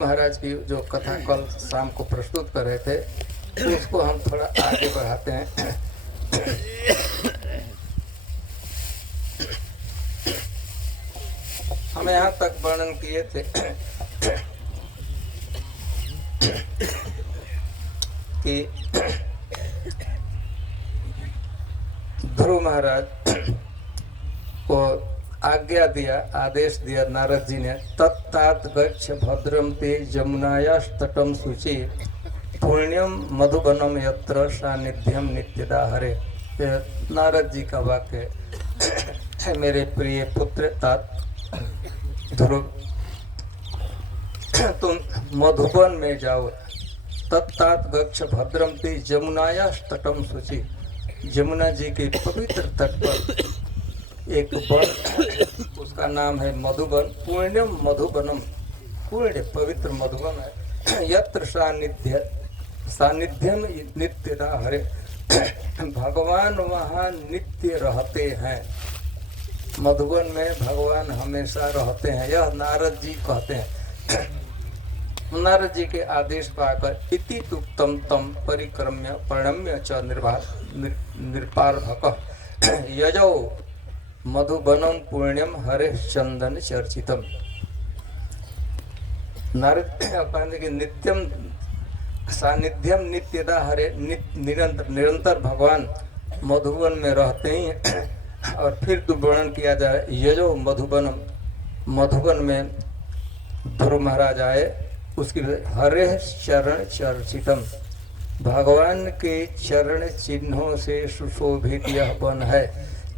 महाराज की जो कथा कल शाम को प्रस्तुत कर रहे थे उसको हम थोड़ा आगे बढ़ाते हैं। हम यहाँ तक वर्णन किए थे कि ध्रुव महाराज को आज्ञा दिया, आदेश दिया नारद जी ने, तत्तात गच्छ भद्रम ते जमुनायास्तटम शुचि पुण्यम मधुबनम यत्र सानिध्यम नित्यदा हरे। नारद जी का वाक्य है। मेरे प्रिय पुत्र तात ध्रुव, तुम मधुबन में जाओ। तत्तात गच्छ भद्रम ते जमुनायास्तटम शुचि, जमुना जी के पवित्र तट पर एक वन, उसका नाम है मधुबन। पुण्यम मधुबनम, पुण्य पवित्र मधुबन है। यत्र सानिध्यम नित्यदा हरे, भगवान वहाँ नित्य रहते हैं। मधुबन में भगवान हमेशा रहते हैं, यह नारद जी कहते हैं। नारद जी के आदेश पाकर इति तुक्तम तम परिक्रम्य प्रणम्य च निर्पारभक यजौ मधुबनम पुण्यम हरे चंदन चर्चितम। नारद कहते कि नित्यम सानिध्यम नित्यदा हरे, निरंतर भगवान मधुबन में रहते ही। और फिर वर्णन किया जाए यजो मधुबनम, मधुबन में ध्रुव महाराज आए, उसकी हरे चरण चर्चितम, भगवान के चरण चिन्हों से सुशोभित यह वन है।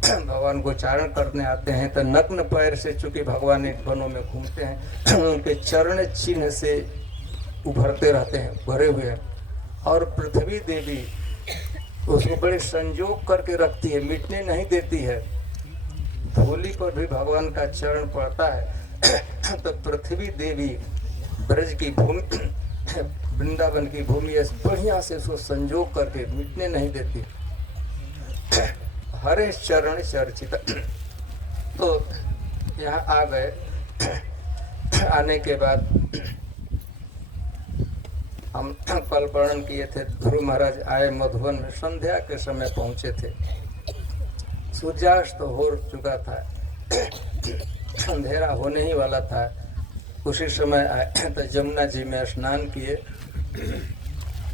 भगवान को चारण करने आते हैं तो नग्न पैर से, चूंकि भगवान इन वनों में घूमते हैं, उनके चरण चिन्ह से उभरते रहते हैं, भरे हुए हैं। और पृथ्वी देवी उसको बड़े संजोग करके रखती है, मिटने नहीं देती है। धूलि पर भी भगवान का चरण पड़ता है। तो पृथ्वी देवी ब्रज की भूमि, वृंदावन की भूमि बढ़िया से उसको संजोग करके मिटने नहीं देती। हरे चरण चर्चित। तो यहाँ आ गए। आने के बाद हम कल वर्णन किए थे, ध्रुव महाराज आए मधुबन में, संध्या के समय पहुँचे थे। सूर्यास्त हो चुका था, अंधेरा होने ही वाला था। उसी समय आए तो जमुना जी में स्नान किए।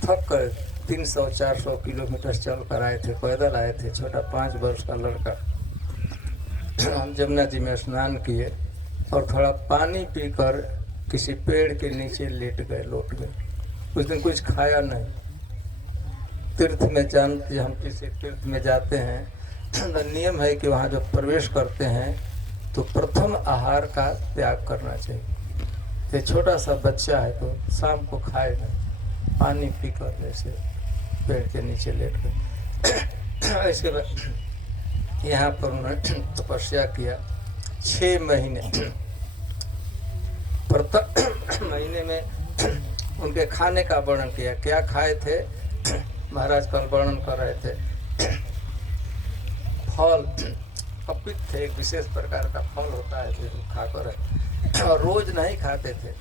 थक कर 300-400 किलोमीटर चल कर आए थे, पैदल आए थे, छोटा 5 वर्ष का लड़का। हम जमुना जी में स्नान किए और थोड़ा पानी पीकर किसी पेड़ के नीचे लेट गए, लौट गए। उस दिन कुछ खाया नहीं। तीर्थ में हम किसी तीर्थ में जाते हैं तो नियम है कि वहाँ जब प्रवेश करते हैं तो प्रथम आहार का त्याग करना चाहिए। ये छोटा सा बच्चा है तो शाम को खाएगा, पानी पीकर जैसे पेड़ के नीचे लेट गए। इसके बाद यहाँ पर उन्होंने तपस्या किया 6 महीने। प्रत्येक महीने में उनके खाने का वर्णन किया। क्या खाए थे महाराज कल वर्णन कर रहे थे। फल, पपित थे, एक विशेष प्रकार का फल होता है जो खाकर, और रोज नहीं खाते थे।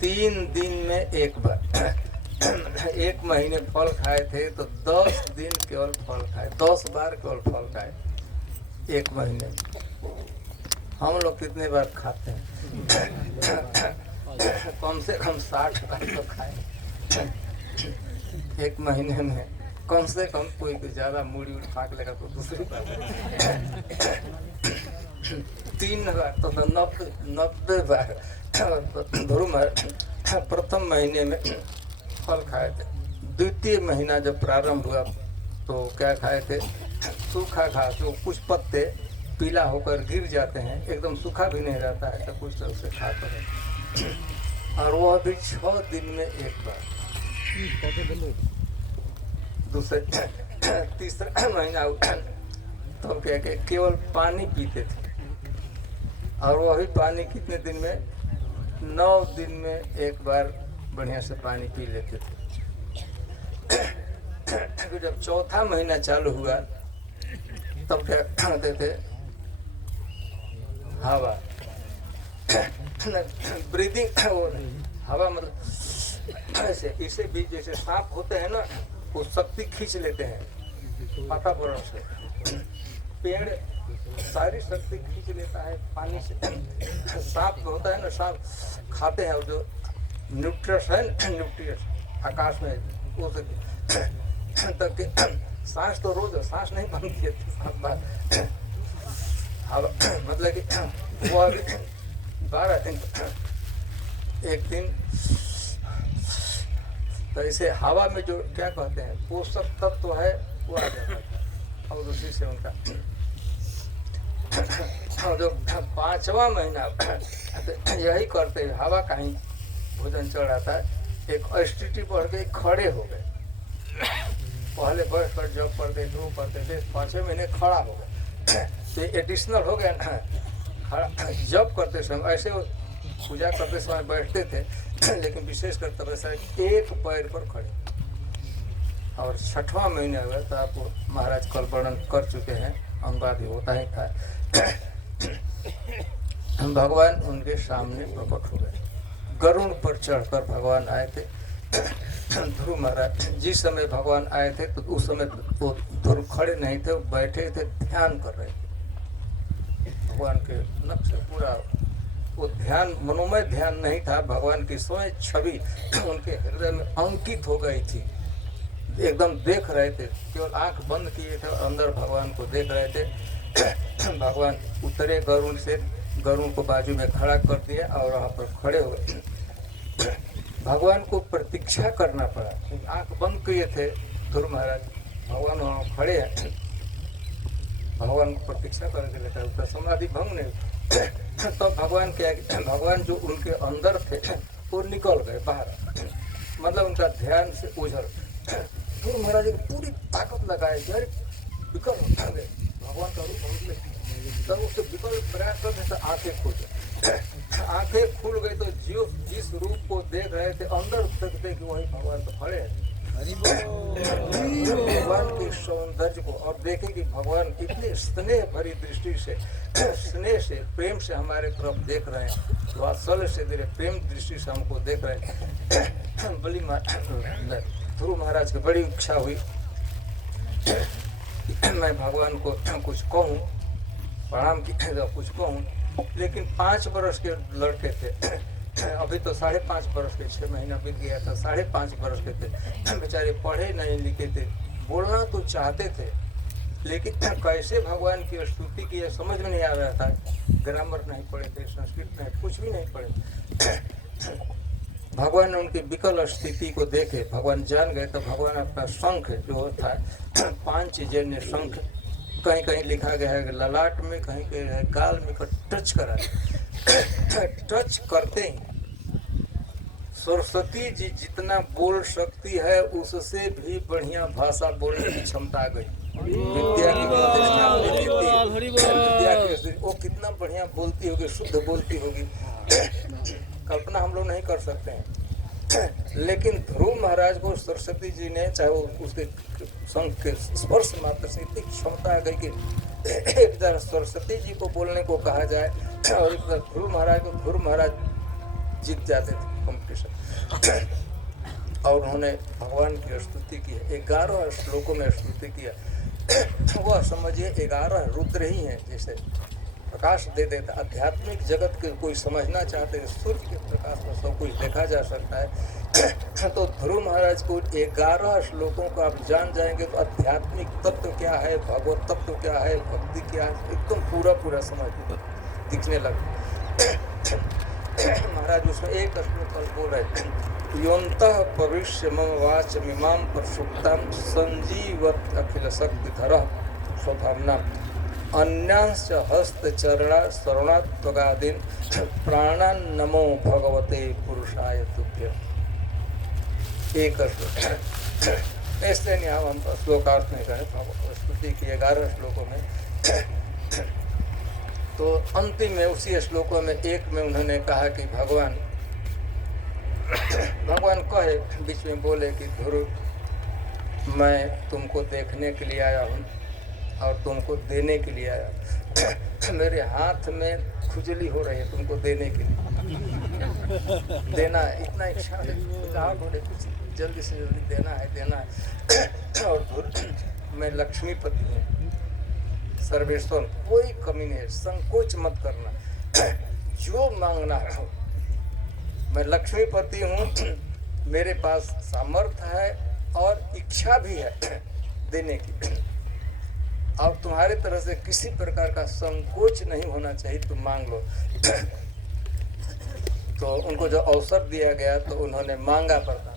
3 दिन में एक बार। 1 महीने फल खाए थे तो 10 दिन केवल फल खाए, 10 बार केवल फल खाए 1 महीने में। हम लोग कितने बार खाते हैं? कम से कम 60 बार तो खाए 1 महीने में। कम से कम कोई ज़्यादा मूड़ी फाक लेगा तो दूसरी बार 3 बार तो 90 बार। ध्रुव प्रथम महीने में फल खाए थे। द्वितीय महीना जब प्रारंभ हुआ तो क्या खाए थे? सूखा घास, जो कुछ पत्ते पीला होकर गिर जाते हैं, एकदम सूखा भी नहीं रहता है, तो कुछ तरह से खाते हैं। और वह भी 6 दिन में एक बार। दूसरे तीसरा महीना तो क्या के केवल पानी पीते थे। और वही पानी कितने दिन में? 9 दिन में एक बार बढ़िया से पानी पी लेते थे। जब चौथा महीना चालू हुआ तब क्या खाते थे? हवा। ब्रीदिंग हवा मतलब ऐसे इसे भी जैसे सांप होते हैं ना, वो शक्ति खींच लेते हैं वातावरण से। पेड़ सारी शक्ति खींच लेता है पानी से। सांप होता है ना, सांप खाते हैं और जो न्यूट्रियस है, न्यूट्रियस आकाश में वो तक सांस तो रोज सांस नहीं बनती है हवा मतलब कि वो अभी 12 दिन एक दिन तो ऐसे हवा में जो क्या कहते हैं पोषक तत्व है वो आ जाता है और उसी से उनका जो 5वां महीना तो यही करते हैं। हवा का ही भोजन चढ़ रहा था, एक एसिडिटी बढ़ गई, खड़े हो गए। पहले बैठ कर जब पढ़ते थे वो पढ़ते थे, 5वें महीने खड़ा हो गए तो एडिशनल हो गया ना। खड़ा जब करते समय ऐसे पूजा करते समय बैठते थे, लेकिन विशेष कर तपस्या एक पैर पर खड़े। और 6वां महीने हुआ तो आपको महाराज कल वर्णन कर चुके हैं, अनुवाद ही होता ही था। भगवान उनके सामने प्रकट हो गए, गरुड़ पर चढ़कर भगवान आए थे। ध्रुव महाराज जिस समय भगवान आए थे तो उस समय वो ध्रुव खड़े नहीं थे, वो बैठे थे, ध्यान कर रहे थे भगवान के नक्श पूरा। वो ध्यान मनोमय ध्यान नहीं था, भगवान की स्वयं छवि उनके हृदय में अंकित हो गई थी। एकदम देख रहे थे, केवल आंख बंद किए थे, अंदर भगवान को देख रहे थे। भगवान उतरे गरुड़ से, गरुड़ को बाजू में खड़ा कर दिया और वहाँ पर खड़े हुए। भगवान को प्रतीक्षा करना पड़ा, आंख बंद किए थे ध्रुव महाराज, भगवान वहाँ खड़े हैं, भगवान को प्रतीक्षा करके लेता है, उसका समाधि भंग नहीं। तो भगवान क्या, भगवान जो उनके अंदर थे वो निकल गए बाहर, मतलब उनका ध्यान से उझल। ध्रुव महाराज को पूरी ताकत लगाए, यार विकल उठा गए भगवान का रूप हमने, तब उससे विकल प्रयास करते तो आंखें खुल गई। आंखें खुल गई तो जिस रूप को देख रहे थे अंदर देखते कि वही भगवान तो खड़े हैं। भगवान के सौंदर्य को और देखे कि भगवान इतने स्नेह भरी दृष्टि से, स्नेह से, प्रेम से हमारे तरफ देख रहे हैं, वात्सल्य से मेरे प्रेम दृष्टि से हमको देख रहे हैं। बड़ी ध्रुव महाराज की बड़ी इच्छा हुई मैं भगवान को कुछ कहूँ, प्रणाम की कुछ कहूँ, लेकिन 5 वर्ष के लड़के थे, अभी तो 5.5 वर्ष के, 6 महीना बीत गया था, 5.5 वर्ष के थे बेचारे, पढ़े नहीं लिखे थे, बोलना तो चाहते थे लेकिन कैसे भगवान की स्तुति की समझ में नहीं आ रहा था। ग्रामर नहीं पढ़े थे, संस्कृत नहीं, कुछ भी नहीं पढ़े। भगवान ने उनकी विकल स्थिति को देखे, भगवान जान गए तो भगवान अपना शंख जो था 5 जन्य शंख, कहीं कहीं लिखा गया है ललाट में, कहीं कहीं है गाल में, टच करा। टच करते ही सरस्वती जी जितना बोल सकती है उससे भी बढ़िया भाषा बोलने की क्षमता आ गई। विद्या की प्रतिष्ठा विद्या की वो कितना बढ़िया बोलती होगी, शुद्ध बोलती होगी, कल्पना हम लोग नहीं कर सकते हैं। लेकिन ध्रुव महाराज को सरस्वती जी ने, चाहे वो उसके शंख के स्पर्श मात्र से इतनी क्षमता आ गई कि एक तरह सरस्वती जी को बोलने को कहा जाए और एक तरह ध्रुव महाराज को, ध्रुव महाराज जीत जाते थे कॉम्पिटिशन। और उन्होंने भगवान की स्तुति की, 11 श्लोकों में स्तुति किया। वह समझिए 11 रुद्र ही हैं, जैसे प्रकाश दे देता। आध्यात्मिक जगत के कोई समझना चाहते हैं, सूर्य के प्रकाश में सब कुछ देखा जा सकता है। तो ध्रुव महाराज को 11 श्लोकों को आप जान जाएंगे तो आध्यात्मिक तत्व क्या है, भगवत तत्व क्या है, भक्ति क्या है, एकदम पूरा समझ दिखने लगा। महाराज उसमें एक श्लोक बोल रहे थे, योन्तः भविष्य मम वाच मिमां प्रसुप्तां संजीवत अखिल शक्तिधरः स्वधाम्ना अन्यांश हस्तचरणा शरणात्वगादीन प्राणान् नमो भगवते पुरुषाय तुभ्यम्। एक श्लोक ऐसे नहीं, हम श्लोकार्थ नहीं करें, स्तुति की 11 श्लोकों में। तो अंतिम में उसी श्लोकों में एक में उन्होंने कहा कि भगवान कहे, बीच में बोले कि ध्रुव मैं तुमको देखने के लिए आया हूँ और तुमको देने के लिए आया। मेरे हाथ में खुजली हो रही है तुमको देने के लिए। देना है, इतना इच्छा है, कहा बोले कुछ जल्दी से जल्दी देना है। और मैं लक्ष्मीपति हूँ, सर्वेश्वर, कोई कमी नहीं है, संकोच मत करना, जो मांगना है। मैं लक्ष्मीपति हूँ, मेरे पास सामर्थ्य है और इच्छा भी है देने की। अब तुम्हारे तरफ से किसी प्रकार का संकोच नहीं होना चाहिए, तुम मांग लो। तो उनको जो अवसर दिया गया तो उन्होंने मांगा वरदान,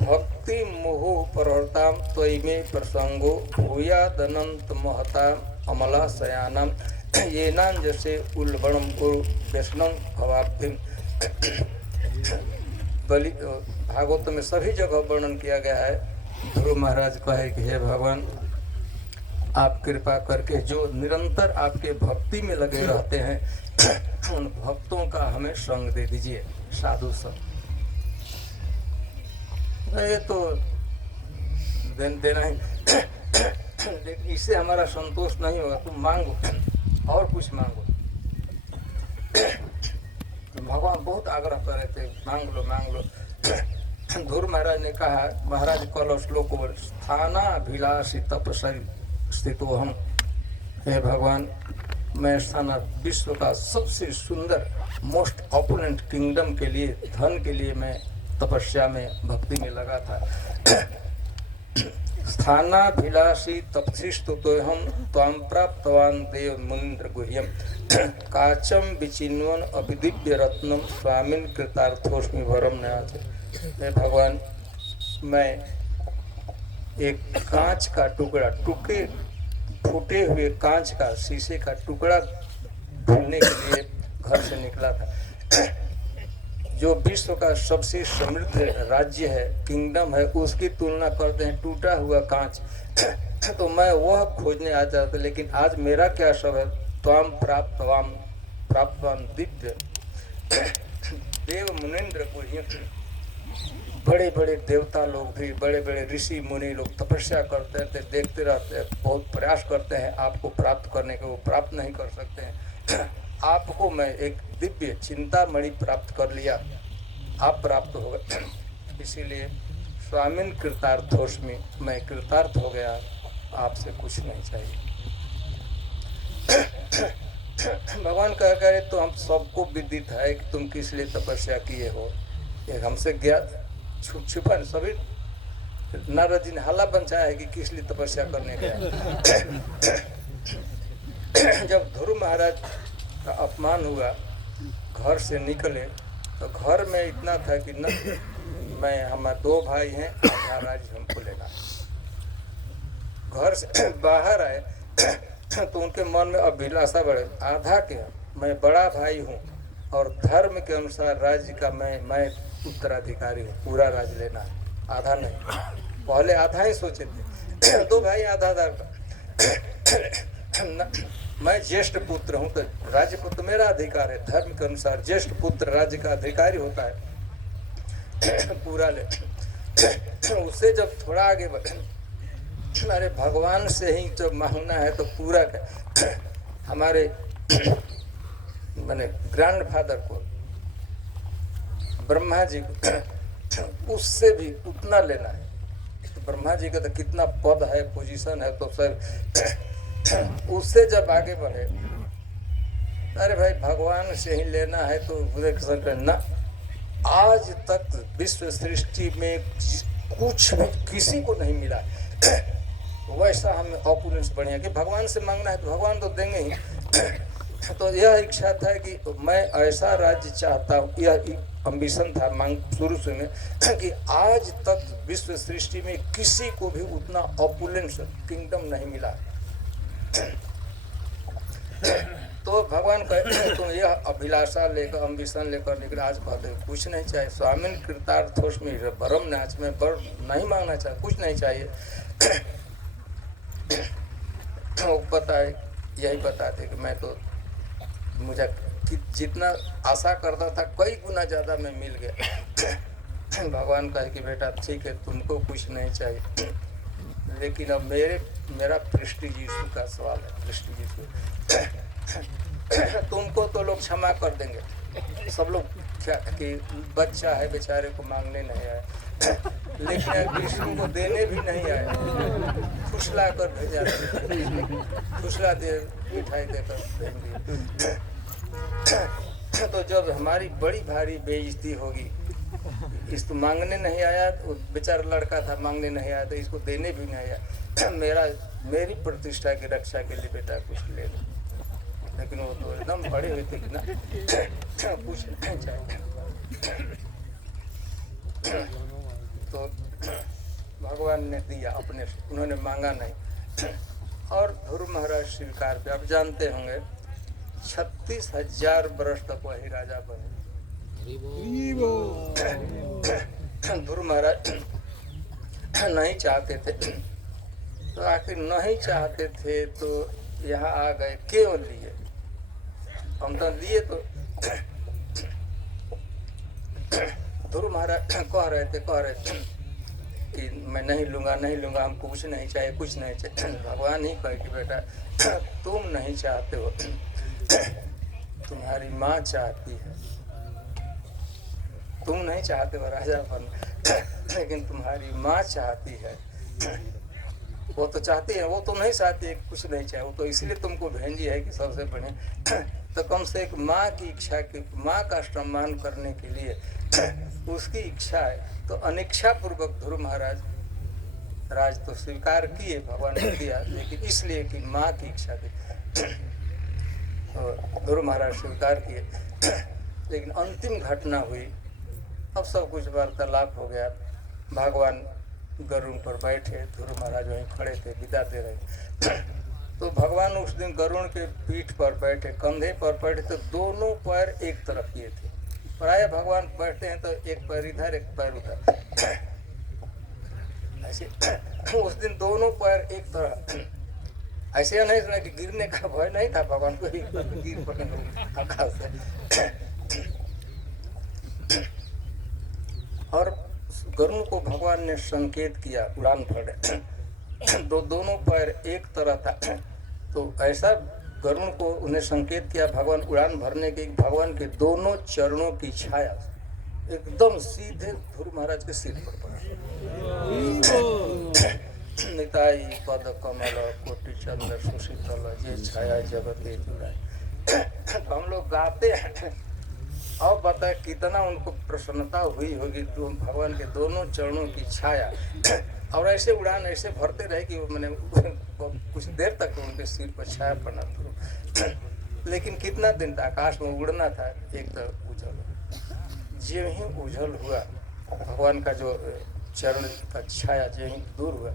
भक्ति मोह प्रहर्ताम त्वयि प्रसंगो भूया दनंत महता अमला शयानम ये नान जैसे उल्बणम कुरु वैष्णव भवाब्धिम। बलि भागवत में सभी जगह वर्णन किया गया है। ध्रुव महाराज कहे कि हे भगवान, आप कृपा करके जो निरंतर आपके भक्ति में लगे रहते हैं उन भक्तों का हमें संग दे दीजिए, साधु संग। ये तो देना ही, लेकिन इससे हमारा संतोष नहीं होगा, तुम मांगो और कुछ मांगो। तो भगवान बहुत आग्रह कर रहे थे, मांग लो मांग लो। ध्रुव महाराज ने कहा, महाराज कल श्लोक को, स्थानाभिलाषी तपस्वी स्थितो हम। हे भगवान, मैं स्थाना विश्व का सबसे सुंदर मोस्ट ऑपुलेंट किंगडम के लिए, धन के लिए मैं तपस्या में भक्ति में लगा था। स्थानाभिलाषी तपस्विस्तुतो हम त्वां प्राप्तवान देव मुनीन्द्र गुह्यम काचम विचिन्वन अभिदिव्य रत्नम स्वामिन कृतार्थोस्मि वरम न्याच। हे भगवान, मैं एक कांच का टुकड़ा, फूटे हुए कांच का, शीशे का टुकड़ा ढूंढने के लिए घर से निकला था। जो विश्व का सबसे समृद्ध राज्य है, किंगडम है, उसकी तुलना करते हैं टूटा हुआ कांच। तो मैं वह खोजने आ जाता था, लेकिन आज मेरा क्या सब है, त्वाम प्राप्तवान दिव्य देव मुनीन्द्र गुह्यम। बड़े बड़े देवता लोग भी, बड़े बड़े ऋषि मुनि लोग तपस्या करते थे, देखते रहते हैं, बहुत प्रयास करते हैं आपको प्राप्त करने के, वो प्राप्त नहीं कर सकते हैं। आपको मैं एक दिव्य चिंतामणि प्राप्त कर लिया, आप प्राप्त हो गए, इसीलिए स्वामिन कृतार्थोस्मि, मैं कृतार्थ हो गया, आपसे कुछ नहीं चाहिए। भगवान कह करे तो हम सबको विदित है कि तुम किस लिए तपस्या किए हो, ये हमसे ज्ञात छुपा सभी। नारद जी ने हल्ला पंचाया है कि किस लिए तपस्या करने गया। जब ध्रुव महाराज का अपमान हुआ, घर से निकले तो घर में इतना था कि न मैं, हमारे 2 भाई हैं, आधा राज्य हमको लेना। घर से बाहर आए तो उनके मन में अभिलाषा बढ़े, आधा क्या, मैं बड़ा भाई हूँ और धर्म के अनुसार राज्य का मैं उत्तराधिकारी हूँ, पूरा राज्य लेना है, आधा नहीं। पहले आधा ही सोचे थे, 2 भाई आधा आधा। मैं ज्येष्ठ पुत्र हूँ तो राज्य पुत्र मेरा अधिकार है, धर्म के अनुसार ज्येष्ठ पुत्र राज्य का अधिकारी होता है, पूरा ले। उससे जब थोड़ा आगे बढ़े, अरे भगवान से ही जब मांगना है तो पूरा कर। हमारे मैंने ग्रैंड फादर को, ब्रह्मा जी को, उससे भी उतना लेना है। तो ब्रह्मा जी का तो कितना पद है, पोजीशन है, तो सर उससे जब आगे बढ़े, अरे भाई भगवान से ही लेना है तो ना। आज तक विश्व सृष्टि में कुछ भी किसी को नहीं मिला वैसा हमें ऑपुलेंस बढ़िया कि भगवान से मांगना है तो भगवान तो देंगे ही। तो यह इच्छा था कि मैं ऐसा राज्य चाहता हूँ, यह अम्बिशन था मांग शुरू से में, कि आज तक विश्व सृष्टि में किसी को भी उतना ऑपुलेंस किंगडम नहीं मिला। तो भगवान कहते तुम यह अभिलाषा लेकर, अम्बिशन लेकर निकले, आज कहते कुछ नहीं चाहिए, स्वामिन कृतार्थोस्मि वरम न्याच, में वर नहीं मांगना चाहिए, कुछ नहीं चाहिए। वो पता है, यही बताते कि मैं तो, मुझे जितना आशा करता था कई गुना ज़्यादा मैं मिल गया। भगवान कहे कि बेटा ठीक है, तुमको कुछ नहीं चाहिए, लेकिन अब मेरा प्रेस्टीज इशू का सवाल है, प्रेस्टीज इशू। तुमको तो लोग क्षमा कर देंगे, सब लोग क्या कि बच्चा है बेचारे को मांगने नहीं आए, लेकिन विष्णु को देने भी नहीं आए, फुसला कर भेजा, फुसला दे मिठाई देकर भेज। तो जब हमारी बड़ी भारी बेइज्जती होगी, इस तो मांगने नहीं आया, तो बेचारा लड़का था मांगने नहीं आया तो इसको देने भी नहीं आया, मेरी प्रतिष्ठा की रक्षा के लिए बेटा कुछ ले लो, लेकिन वो तो एकदम बड़े हुए थे कि ना कुछ नहीं चाहिए। तो भगवान ने दिया अपने, उन्होंने मांगा नहीं, और ध्रुव महाराज स्वीकार पे आप जानते होंगे 36,000 वर्ष तक वही राजा बने। ध्रुव महाराज नहीं चाहते थे, तो आखिर नहीं चाहते थे तो यहाँ आ गए, क्यों लिए? हम तो लिए तो ध्रुव महाराज कह रहे थे कि मैं नहीं लूँगा, नहीं लूँगा, हमको कुछ नहीं चाहिए, कुछ नहीं चाहिए। भगवान ही कहे कि बेटा तुम नहीं चाहते हो, तुम्हारी माँ चाहती है, तुम नहीं चाहते हो राजा बन, लेकिन तुम्हारी माँ चाहती है, वो तो चाहती है, वो तो नहीं चाहती है, कुछ नहीं चाहिए, वो तो इसलिए तुमको भेजी है कि सबसे बड़े तो कम से एक माँ की इच्छा की, माँ का सम्मान करने के लिए उसकी इच्छा है, तो अनिच्छा पूर्वक ध्रुव महाराज राज तो स्वीकार किए, भगवान ने दिया, लेकिन इसलिए कि माँ की इच्छा थी, ध्रुव महाराज स्वीकार किए। लेकिन अंतिम घटना हुई, अब सब कुछ वार्तालाप हो गया, भगवान गरुड़ पर बैठे, ध्रुव महाराज वहीं खड़े थे, विदा दे रहे। तो भगवान उस दिन गरुड़ के पीठ पर बैठे, कंधे पर बैठे, तो दोनों पैर एक तरफ किए थे। प्राय भगवान बैठते हैं तो एक पैर इधर एक पैर उधर, ऐसे उस दिन दोनों पैर एक तरफ, ऐसे नहीं सुना कि गिरने का भय नहीं था भगवान को, गिर पड़े आकाश से। और गरुड़ को भगवान ने संकेत किया उड़ान भरे, दोनों पैर एक तरह था, तो ऐसा गरुड़ को उन्हें संकेत किया भगवान उड़ान भरने के, भगवान के दोनों चरणों की छाया एकदम सीधे ध्रुव महाराज के सिर पर पड़ा। निताई पद कमल कोटि चंद्र सुशीतल ये छाया जगते जुड़ाई। हम लोग गाते हैं, अब बताए कितना उनको प्रसन्नता हुई होगी तो भगवान के दोनों चरणों की छाया, और ऐसे उड़ान ऐसे भरते रहे कि मैंने कुछ देर तक उनके सिर पर छाया पड़ना था। लेकिन कितना दिन तक आकाश में उड़ना था, एक तरफ उजल, जो ही उजल हुआ भगवान का जो चरण का छाया जो ही दूर हुआ,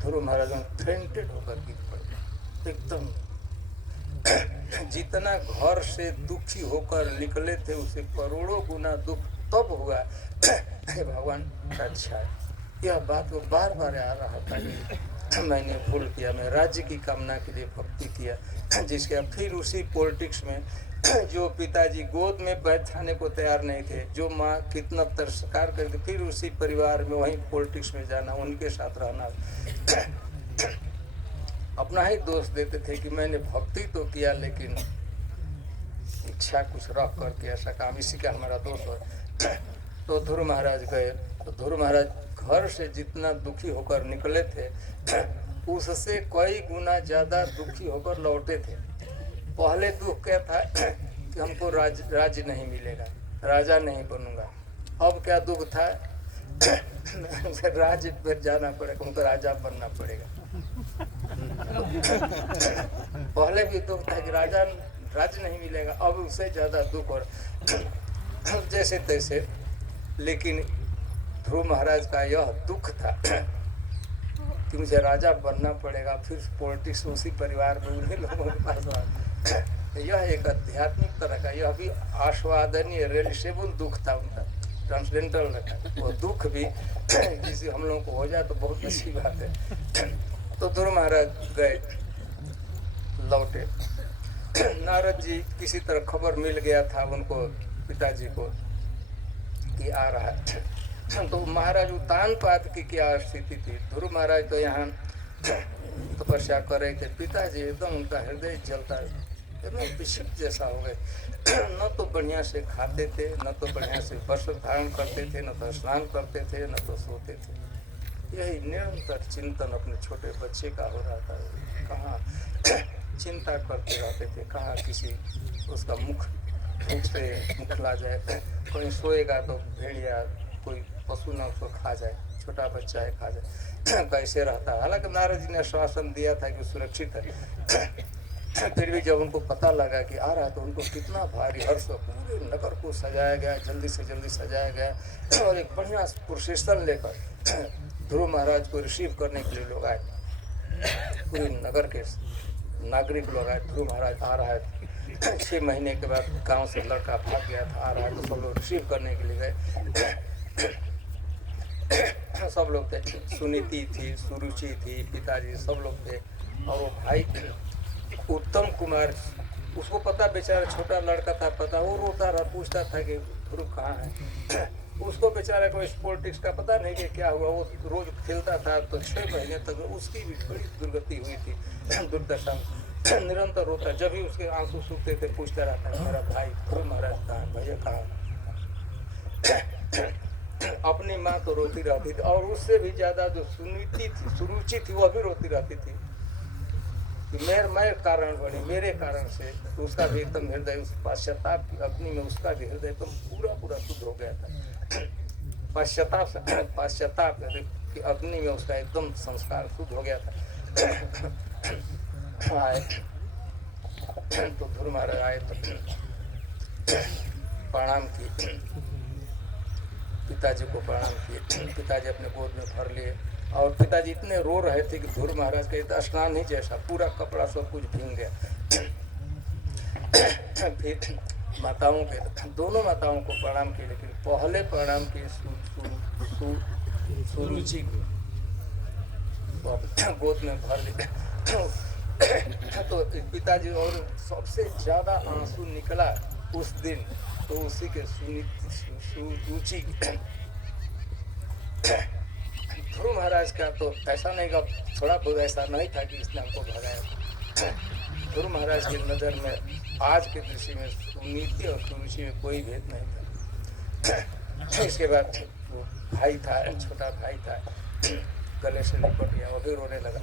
ध्रुव महाराज फेंटेड होकर गिर पड़े एकदम। जितना घर से दुखी होकर निकले थे उसे करोड़ों गुना दुख तब हुआ भगवान का छाया। यह बात वो बार बार आ रहा था कि मैंने भूल किया, मैं राज्य की कामना के लिए भक्ति किया, जिसके फिर उसी पॉलिटिक्स में जो पिताजी गोद में बैठाने को तैयार नहीं थे, जो माँ कितना तिरस्कार करके, फिर उसी परिवार में वहीं पॉलिटिक्स में जाना, उनके साथ रहना, अपना ही दोष देते थे कि मैंने भक्ति तो किया लेकिन इच्छा कुछ रख करके ऐसा काम, इसी का हमारा दोष है। तो ध्रुव महाराज गए, तो ध्रुव महाराज घर से जितना दुखी होकर निकले थे उससे कई गुना ज़्यादा दुखी होकर लौटे थे। पहले दुख क्या था कि हमको राज्य नहीं मिलेगा, राजा नहीं बनूंगा। अब क्या दुख था राज्य पर जाना पड़ेगा, उनको राजा बनना पड़ेगा। पहले भी दुख था कि राज्य नहीं मिलेगा, अब उससे ज़्यादा दुख और जैसे तैसे। लेकिन ध्रुव महाराज का यह दुख था कि मुझे राजा बनना पड़ेगा, फिर पॉलिटिक्स उसी परिवार में उन्हीं लोगों के पास। यह एक आध्यात्मिक तरह का, यह भी आस्वादनीय रिलेशेबल दुख था उनका, ट्रांसडेंटल था वो दुख भी, जिसे हम लोगों को हो जाए तो बहुत अच्छी बात है। तो ध्रुव महाराज गए, लौटे, नारद जी किसी तरह खबर मिल गया था उनको, पिताजी को कि आ रहा है। तो महाराज उतानपाद की क्या स्थिति थी, ध्रुव महाराज तो यहाँ तपस्या कर रहे थे, पिताजी एकदम उनका हृदय जलता एकदम विक्षिप्त जैसा हो गए। न तो बढ़िया से खाते थे, न तो बढ़िया से वस्त्र धारण करते थे, न तो स्नान करते थे, न तो सोते थे। यही निरंतर चिंतन अपने छोटे बच्चे का हो रहा था। कहाँ चिंता करते रहते थे, कहाँ किसी उसका मुख से मुखला जाए, कोई सोएगा तो भेड़िया कोई पशु न उसको खा जाए, छोटा बच्चा है खा जाए, कैसे रहता है। हालांकि नारद जी ने आश्वासन दिया था कि सुरक्षित है, फिर भी जब उनको पता लगा कि आ रहा है तो उनको कितना भारी हर्ष, पूरे नगर को सजाया गया, जल्दी से जल्दी सजाया गया और एक बढ़िया प्रोसेशन लेकर ध्रुव महाराज को रिसीव करने के लिए लोग आए। पूरे नगर के नागरिक लोग आए, ध्रुव महाराज आ रहा है। 6 महीने के बाद गांव से लड़का भाग गया था, आ रहा है, तो सब लोग रिसीव करने के लिए गए। सब लोग थे, सुनीति थी, सुरुचि थी, पिताजी सब लोग थे। और वो भाई उत्तम कुमार, उसको पता बेचारा छोटा लड़का था, पता वो रोता रहा, पूछता था कि ध्रुव कहाँ है। उसको बेचारा को पॉलिटिक्स का पता नहीं कि क्या हुआ। वो रोज खेलता था, तो 6 महीने तक उसकी भी बड़ी दुर्गति हुई थी, दुर्दशा। निरंतर रोता, जब भी उसके आंसू सूखते थे पूछता रहता है मेरा भाई ध्रुव महाराज कहाँ है, भैया कहाँ। अपनी माँ तो रोती रहती थी, और उससे भी ज्यादा जो सुनीति थी, सुरुचि थी, वह भी रोती रहती थी कि मैं कारण बनी, मेरे कारण से। तो उसका भी एकदम हृदय उस पश्चाताप की अग्नि में, उसका भी हृदय एकदम पूरा शुद्ध हो गया था। पश्चाताप की अग्नि में उसका एकदम संस्कार शुद्ध हो गया था। आए तो ध्रुव महाराज आए तो प्रणाम किए, पिताजी को प्रणाम किए। पिताजी अपने गोद में भर लिए, और पिताजी इतने रो रहे थे कि ध्रुव महाराज का स्नान ही जैसा पूरा कपड़ा सब कुछ भीग गया। फिर माताओं के, दोनों माताओं को प्रणाम किए, लेकिन पहले प्रणाम किए सुरुचि को, गोद में भर लिए। तो पिताजी, और सबसे ज्यादा आंसू निकला उस दिन तो उसी के सुरुचि। ध्रुव महाराज का तो ऐसा नहीं का, थोड़ा बहुत ऐसा नहीं था कि इसने हमको भगाया। ध्रुव महाराज की नजर में आज के दृष्टि में सुनीति और सुरुचि में कोई भेद नहीं था। इसके बाद वो भाई था, छोटा भाई था, गले से लिपट गया, वो भी रोने लगा।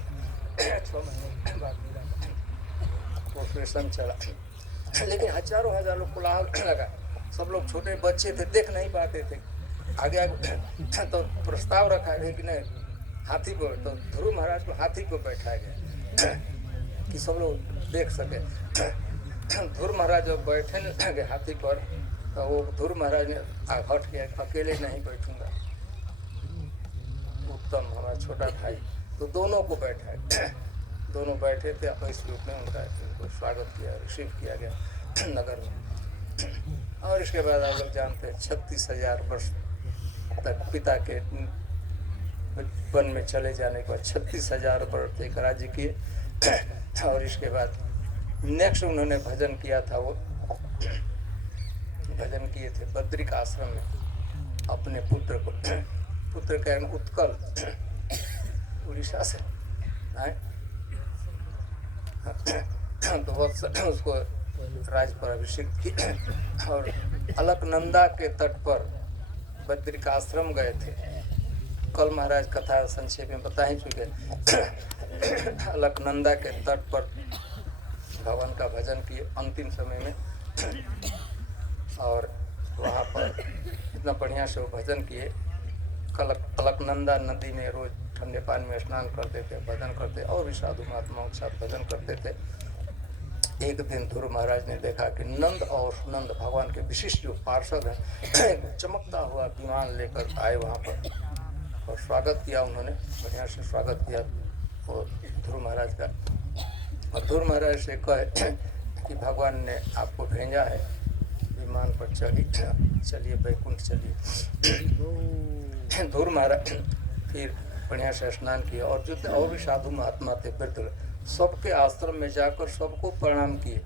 6 महीने बाद ऑपरेशन चला, लेकिन हजारों लोग कोलाहल लगा। सब लोग छोटे बच्चे थे, देख नहीं पाते थे। आगे तो प्रस्ताव रखा है कि नहीं हाथी पर, तो ध्रुव महाराज को हाथी पर बैठाया गया कि सब लोग देख सके। ध्रुव महाराज जब बैठे हाथी पर, तो वो ध्रुव महाराज ने हट गया, अकेले नहीं बैठूंगा। उत्तम हमारा छोटा भाई, तो दोनों को बैठाया। दोनों बैठे थे, इस रूप में उनका स्वागत किया, रिसीव किया गया नगर में। और इसके बाद आप लोग जानते हैं 36,000 वर्ष तक पिता के वन में चले जाने के बाद 36,000 वर्ष एक राज्य किए। और इसके बाद नेक्स्ट उन्होंने भजन किया था, वो भजन किए थे बद्रिक आश्रम में अपने पुत्र को। पुत्र का उत्कल उड़ीसा से आए, तो उसको राज पर अभिषेक किया। और अलकनंदा के तट पर बद्रिक आश्रम गए थे। कल महाराज कथा संक्षेप में बता ही चुके। अलकनंदा के तट पर भगवान का भजन किए अंतिम समय में, और वहाँ पर इतना बढ़िया से वो भजन किए। अलकनंदा नदी में रोज ठंडे पानी में स्नान करते थे, भजन करते, और भी साधु महात्माओं के साथ भजन करते थे। एक दिन ध्रुव महाराज ने देखा कि नंद और सुनंद भगवान के विशिष्ट जो पार्षद हैं, चमकता हुआ विमान लेकर आए वहाँ पर, और स्वागत किया उन्होंने, बढ़िया से स्वागत किया और ध्रुव महाराज का। और ध्रुव महाराज से कहे कि भगवान ने आपको भेजा है विमान पर, चलिए वैकुंठ चलिए। ध्रुव महाराज फिर बढ़िया से स्नान किया, और जो और भी साधु महात्मा थे वृद्ध, सबके आश्रम में जाकर सबको प्रणाम किए,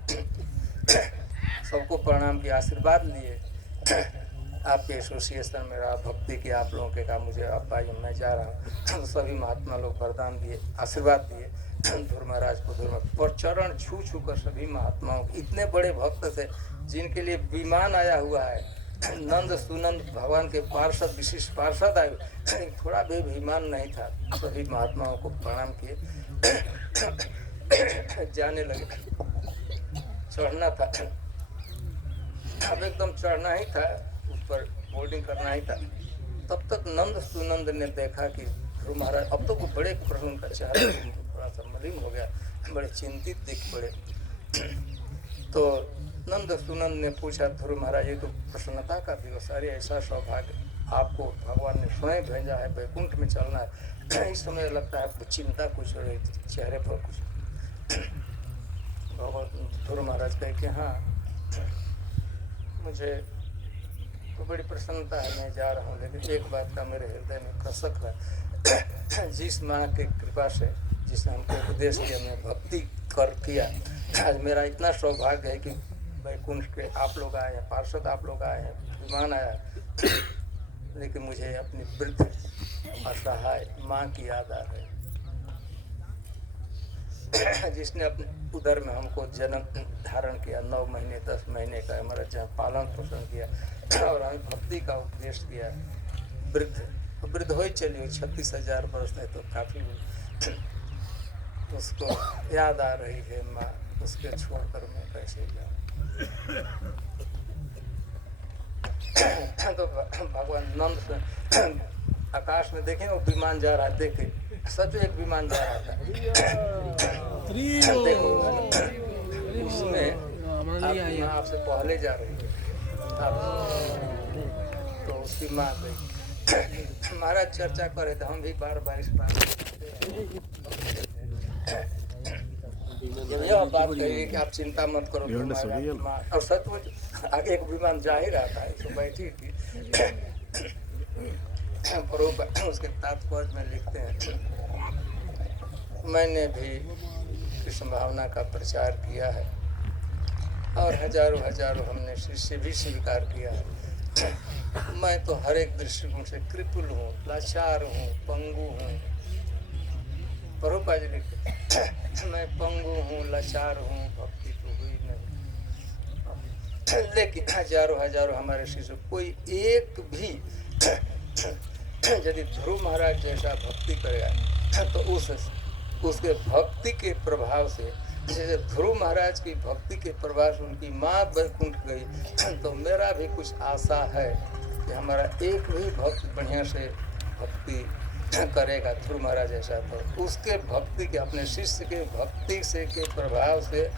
सबको प्रणाम किया, आशीर्वाद लिए। आपके एसोसिएशन में रहा, भक्ति की आप लोगों के का मुझे अब भाई मैं जा रहा हूँ। सभी महात्मा लोग वरदान दिए, आशीर्वाद दिए। ध्रुव महाराज को पर चरण छू छू कर सभी महात्माओं, इतने बड़े भक्त थे जिनके लिए विमान आया हुआ है, नंद सुनंद भगवान के पार्षद विशिष्ट पार्षद आए, थोड़ा भी विमान नहीं था, सभी महात्माओं को प्रणाम किए, जाने लगे। चढ़ना था, अब एकदम चढ़ना ही था, ऊपर बोर्डिंग करना ही था। तब तक नंद सुनंद ने देखा कि ध्रुव महाराज, अब तो बड़े प्रश्न का चेहरा थोड़ा सा मलिन हो गया, बड़े चिंतित दिख पड़े। तो नंद सुनंद ने पूछा, ध्रुव महाराज ये तो प्रसन्नता का दिवस, अरे ऐसा सौभाग्य आपको भगवान ने स्वयं भेजा है, वैकुंठ में चलना है, इस समय लगता है चिंता कुछ हो रही थी चेहरे पर कुछ। भगवान ध्रुव महाराज कहे कि हाँ मुझे तो बड़ी प्रसन्नता है, मैं जा रहा हूँ, लेकिन एक बात का मेरे हृदय में कसक है, जिस माँ के कृपा से जिसने हमको उपदेश किया, मैं भक्ति कर किया, आज मेरा इतना सौभाग्य है कि वैकुंठ के आप लोग आए हैं, पार्षद आप लोग आए हैं, विमान आया है, लेकिन मुझे अपनी वृद्ध असहाय माँ की याद आ रही, जिसने अपने उदर में हमको जन्म धारण किया, 9 महीने 10 महीने का हमारा जहाँ पालन पोषण किया और हमें भक्ति का उपदेश किया। वृद्ध हो ही चली, 36,000 वर्ष है तो काफी, उसको याद आ रही है माँ, उसके छोड़कर मैं कैसे जाऊँ। तो भगवान नंद आकाश में देखे वो विमान जा रहा है, देखे सच एक विमान जा रहा था, देखो उसमें आपसे पहले जा रही है आप, तो उसकी माँ गई। महाराज चर्चा करे तो हम भी बार बार इस बात जब यह बात कही कि आप चिंता मत करो, और सचमुच आगे एक विमान जा ही रहा था, तो बैठी थी। उसके तात्पर्य में लिखते हैं, मैंने भी कृष्ण भावना का प्रचार किया है और हजारों हजारों हमने शिष्य भी स्वीकार किया है। मैं तो हर एक दृष्टिकोण से कृपल हूँ, लाचार हूँ, पंगु हूँ। प्रभुपाद जी लिखते, मैं पंगु हूँ, लाचार हूँ, भक्ति तो हुई नहीं। लेकिन हजारों हजारों हमारे शिष्य, कोई एक भी यदि ध्रुव महाराज जैसा भक्ति करेगा तो उसके भक्ति के प्रभाव से, जैसे ध्रुव महाराज की भक्ति के प्रभाव से उनकी माँ वैकुंठ गई, तो मेरा भी कुछ आशा है कि हमारा एक भी भक्त बढ़िया से भक्ति करेगा ध्रुव महाराज ऐसा, तो उसके भक्ति के, अपने शिष्य के भक्ति से के प्रभाव से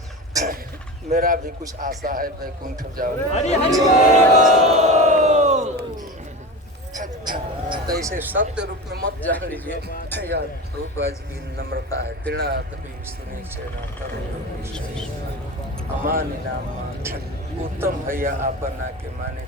मेरा भी कुछ आशा है वैकुंठ जाऊंगा। तो इसे शब्द रूप में मत जान लीजिए, यह प्रभुपाद जी की नम्रता है। अमानी नाम उत्तम भैया आपना के माने